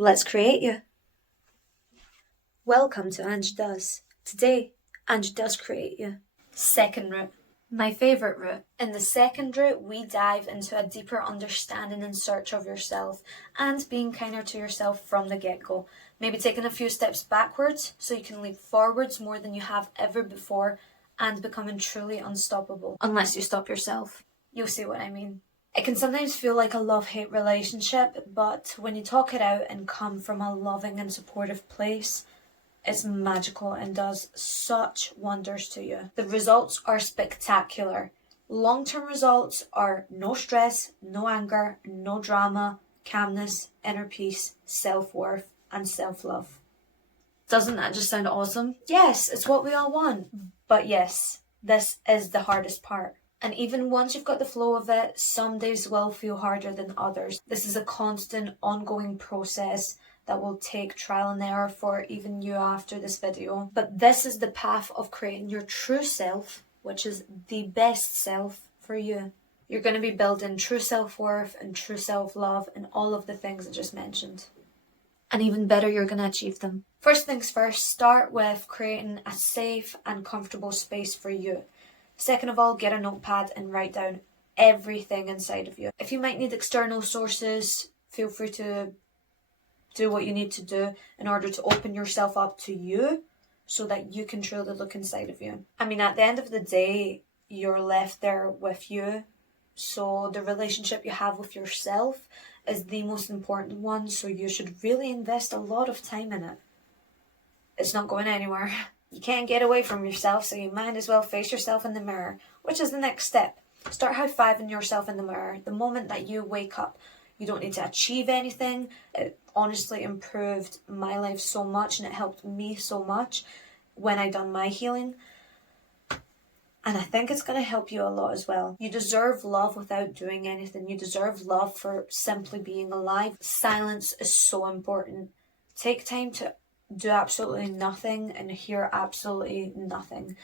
Let's create you. Welcome to Angie Does. Today, Angie Does create you. Second route. My favourite route. In the second route, we dive into a deeper understanding and search of yourself and being kinder to yourself from the get-go. Maybe taking a few steps backwards so you can leap forwards more than you have ever before and becoming truly unstoppable. Unless you stop yourself. You'll see what I mean. It can sometimes feel like a love-hate relationship, but when you talk it out and come from a loving and supportive place, it's magical and does such wonders to you. The results are spectacular. Long-term results are no stress, no anger, no drama, calmness, inner peace, self-worth, and self-love. Doesn't that just sound awesome? Yes, it's what we all want. But yes, this is the hardest part. And even once you've got the flow of it, some days will feel harder than others. This is a constant, ongoing process that will take trial and error for even you after this video. But this is the path of creating your true self, which is the best self for you. You're going to be building true self-worth and true self-love and all of the things I just mentioned. And even better, you're going to achieve them. First things first, start with creating a safe and comfortable space for you. Second of all, get a notepad and write down everything inside of you. If you might need external sources, feel free to do what you need to do in order to open yourself up to you so that you can truly look inside of you. I mean, at the end of the day, you're left there with you. So the relationship you have with yourself is the most important one. So you should really invest a lot of time in it. It's not going anywhere. You can't get away from yourself, so you might as well face yourself in the mirror, which is the next step. Start high-fiving yourself in the mirror the moment that you wake up. You don't need to achieve anything. It honestly improved my life so much and it helped me so much when I done my healing. And I think it's going to help you a lot as well. You deserve love without doing anything. You deserve love for simply being alive. Silence is so important. Take time to do absolutely nothing and hear absolutely nothing.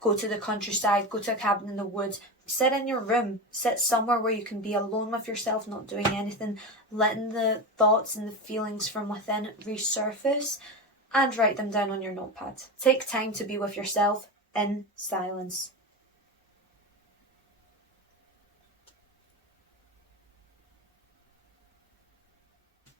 Go to the countryside, go to a cabin in the woods, sit in your room, sit somewhere where you can be alone with yourself, not doing anything, letting the thoughts and the feelings from within resurface and write them down on your notepad. Take time to be with yourself in silence.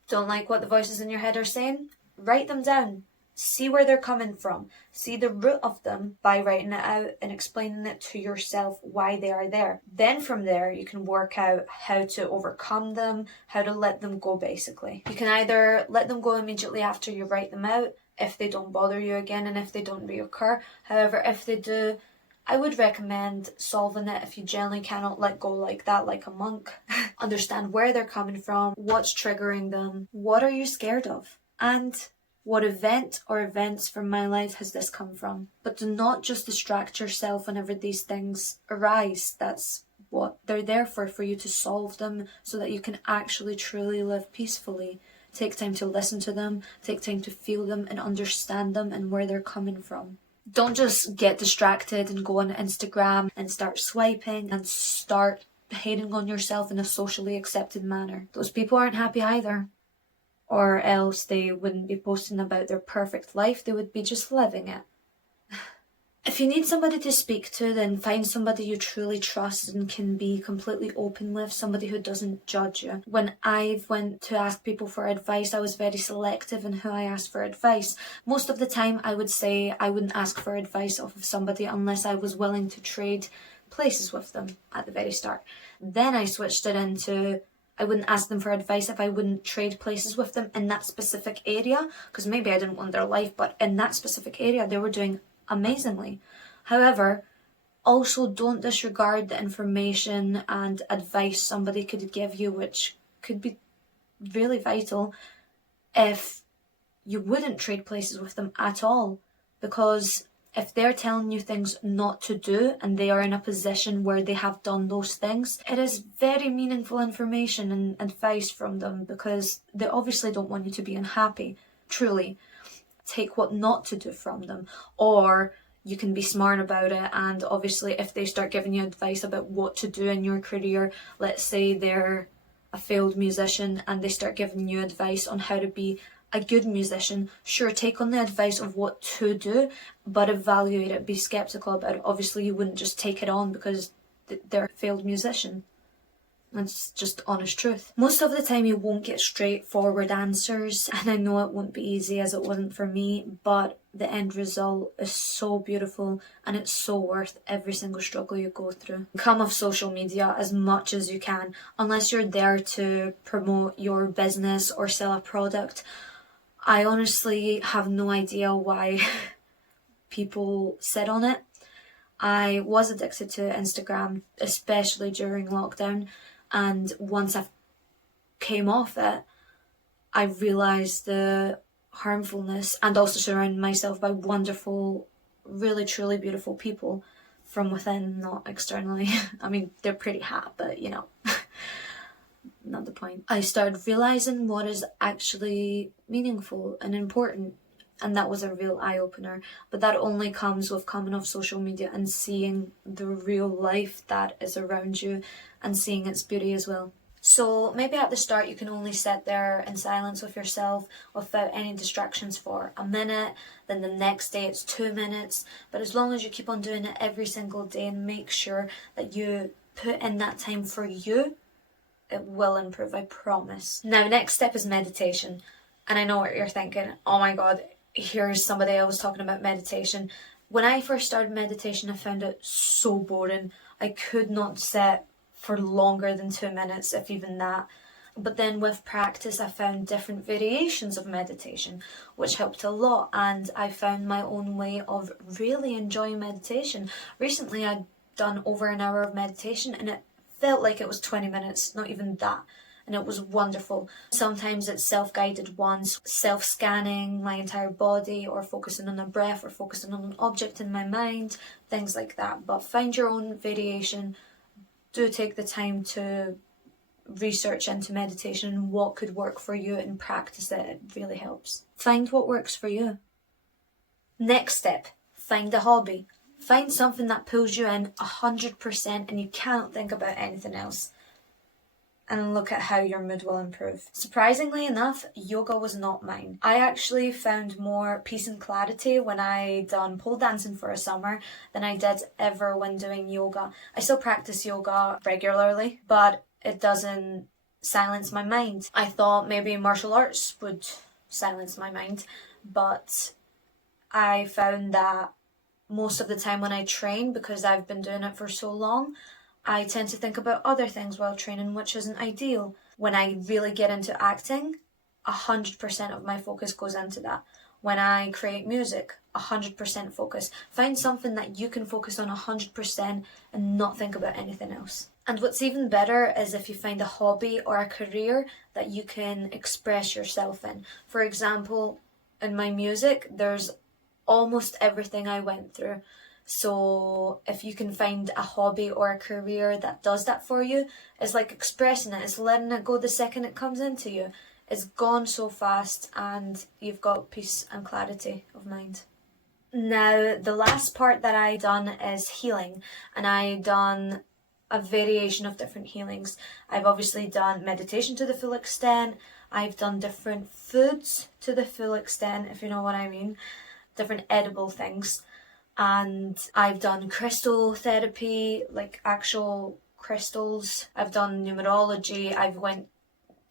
Don't like what the voices in your head are saying? Write them down. See where they're coming from. See the root of them by writing it out and explaining it to yourself why they are there. Then from there, you can work out how to overcome them, how to let them go basically. You can either let them go immediately after you write them out, if they don't bother you again and if they don't reoccur. However, if they do, I would recommend solving it if you generally cannot let go like that, like a monk. Understand where they're coming from, what's triggering them, what are you scared of? And what event or events from my life has this come from? But do not just distract yourself whenever these things arise. That's what they're there for you to solve them so that you can actually truly live peacefully. Take time to listen to them, take time to feel them and understand them and where they're coming from. Don't just get distracted and go on Instagram and start swiping and start hating on yourself in a socially accepted manner. Those people aren't happy either. Or else they wouldn't be posting about their perfect life, they would be just living it. If you need somebody to speak to, then find somebody you truly trust and can be completely open with, somebody who doesn't judge you. When I went to ask people for advice, I was very selective in who I asked for advice. Most of the time I would say I wouldn't ask for advice off of somebody unless I was willing to trade places with them at the very start. Then I switched it into I wouldn't ask them for advice if I wouldn't trade places with them in that specific area, because maybe I didn't want their life, but in that specific area they were doing amazingly. However, also don't disregard the information and advice somebody could give you, which could be really vital if you wouldn't trade places with them at all, because if they're telling you things not to do and they are in a position where they have done those things, it is very meaningful information and advice from them because they obviously don't want you to be unhappy. Truly, take what not to do from them, or you can be smart about it. And obviously if they start giving you advice about what to do in your career, let's say they're a failed musician and they start giving you advice on how to be a good musician, sure, take on the advice of what to do, but evaluate it, be skeptical about it. Obviously, you wouldn't just take it on because they're a failed musician. That's just honest truth. Most of the time you won't get straightforward answers, and I know it won't be easy as it wasn't for me, but the end result is so beautiful and it's so worth every single struggle you go through. Come off social media as much as you can, unless you're there to promote your business or sell a product. I honestly have no idea why people sit on it. I was addicted to Instagram, especially during lockdown. And once I came off it, I realised the harmfulness, and also surrounded myself by wonderful, really truly beautiful people from within, not externally. I mean, they're pretty hot, but you know, not the point. I started realising what is actually meaningful and important, and that was a real eye-opener. But that only comes with coming off social media and seeing the real life that is around you and seeing its beauty as well. So maybe at the start you can only sit there in silence with yourself without any distractions for a minute, then the next day it's 2 minutes, but as long as you keep on doing it every single day and make sure that you put in that time for you, it will improve, I promise. Now, next step is meditation. And I know what you're thinking, oh my god, here's somebody else talking about meditation. When I first started meditation, I found it so boring. I could not sit for longer than 2 minutes, if even that. But then with practice, I found different variations of meditation, which helped a lot. And I found my own way of really enjoying meditation. Recently, I'd done over an hour of meditation and it felt like it was 20 minutes, not even that. And it was wonderful. Sometimes it's self-guided ones, self-scanning my entire body, or focusing on a breath, or focusing on an object in my mind, things like that. But find your own variation. Do take the time to research into meditation and what could work for you and practice it. It really helps. Find what works for you. Next step, find a hobby. Find something that pulls you in 100% and you can't think about anything else. And look at how your mood will improve. Surprisingly enough, yoga was not mine. I actually found more peace and clarity when I done pole dancing for a summer than I did ever when doing yoga. I still practice yoga regularly, but it doesn't silence my mind. I thought maybe martial arts would silence my mind, but I found that most of the time when I train, because I've been doing it for so long, I tend to think about other things while training, which isn't ideal. When I really get into acting, 100% of my focus goes into that. When I create music, 100% focus. Find something that you can focus on 100% and not think about anything else. And what's even better is if you find a hobby or a career that you can express yourself in. For example, in my music, there's almost everything I went through. So if you can find a hobby or a career that does that for you, it's like expressing it, it's letting it go the second it comes into you. It's gone so fast and you've got peace and clarity of mind. Now, the last part that I done is healing, and I done a variation of different healings. I've obviously done meditation to the full extent. I've done different foods to the full extent, if you know what I mean. Different edible things. And I've done crystal therapy, like actual crystals. I've done numerology. I've went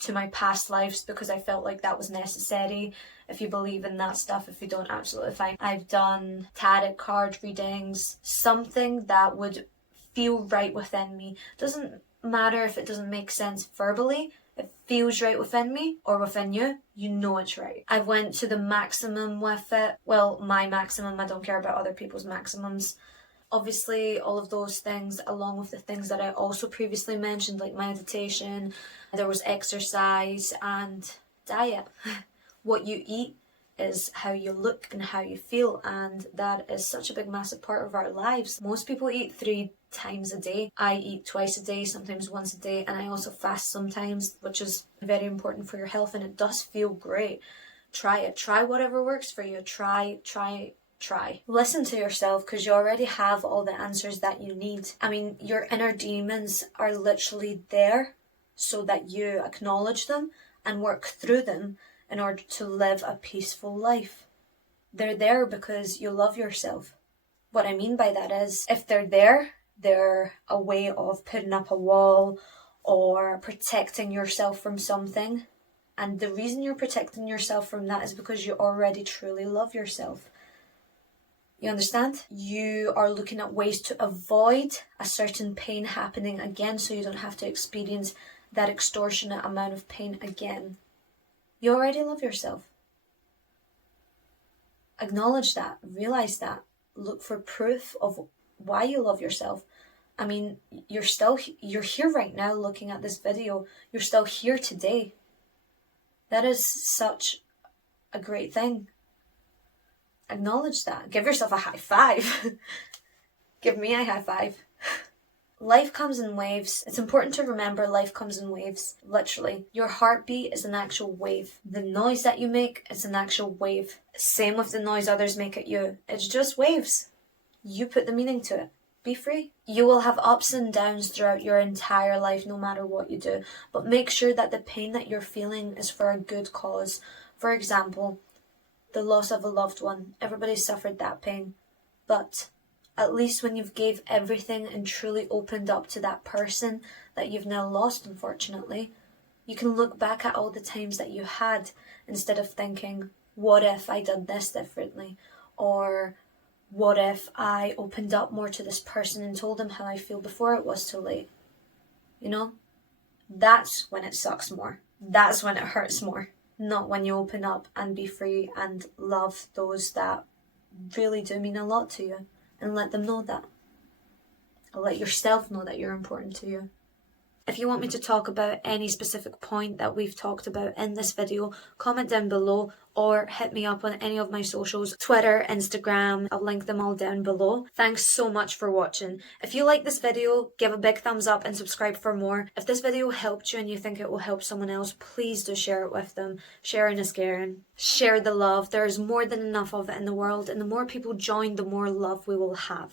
to my past lives because I felt like that was necessary. If you believe in that stuff, if you don't, absolutely fine. I've done tarot card readings, something that would feel right within me. Doesn't matter if it doesn't make sense verbally. It feels right within me or within you, you know it's right. I went to the maximum with it. Well, my maximum, I don't care about other people's maximums. Obviously, all of those things, along with the things that I also previously mentioned, like meditation, there was exercise and diet. What you eat is how you look and how you feel, and that is such a big, massive part of our lives. Most people eat 3 times a day. I eat twice a day, sometimes once a day, and I also fast sometimes, which is very important for your health, and it does feel great. Try it. Try whatever works for you. Try. Listen to yourself, because you already have all the answers that you need. I mean, your inner demons are literally there. so that you acknowledge them and work through them in order to live a peaceful life. They're there because you love yourself. What I mean by that is, if they're there, they're a way of putting up a wall or protecting yourself from something. And the reason you're protecting yourself from that is because you already truly love yourself. You understand? You are looking at ways to avoid a certain pain happening again, so you don't have to experience that extortionate amount of pain again. You already love yourself. Acknowledge that. Realize that. Look for proof of why you love yourself. I mean, you're here right now looking at this video. You're still here today. That is such a great thing. Acknowledge that. Give yourself a high five. Give me a high five. Life comes in waves. It's important to remember life comes in waves. Literally. Your heartbeat is an actual wave. The noise that you make is an actual wave. Same with the noise others make at you. It's just waves. You put the meaning to it. Be free. You will have ups and downs throughout your entire life, no matter what you do. But make sure that the pain that you're feeling is for a good cause. For example, the loss of a loved one. Everybody suffered that pain. But at least when you've gave everything and truly opened up to that person that you've now lost, unfortunately, you can look back at all the times that you had instead of thinking, what if I did this differently? Or what if I opened up more to this person and told them how I feel before it was too late? You know? That's when it sucks more. That's when it hurts more. Not when you open up and be free and love those that really do mean a lot to you. And let them know that. Or let yourself know that you're important to you. If you want me to talk about any specific point that we've talked about in this video, comment down below or hit me up on any of my socials, Twitter, Instagram, I'll link them all down below. Thanks so much for watching. If you like this video, give a big thumbs up and subscribe for more. If this video helped you and you think it will help someone else, please do share it with them. Sharing is caring. Share the love. There is more than enough of it in the world, and the more people join, the more love we will have.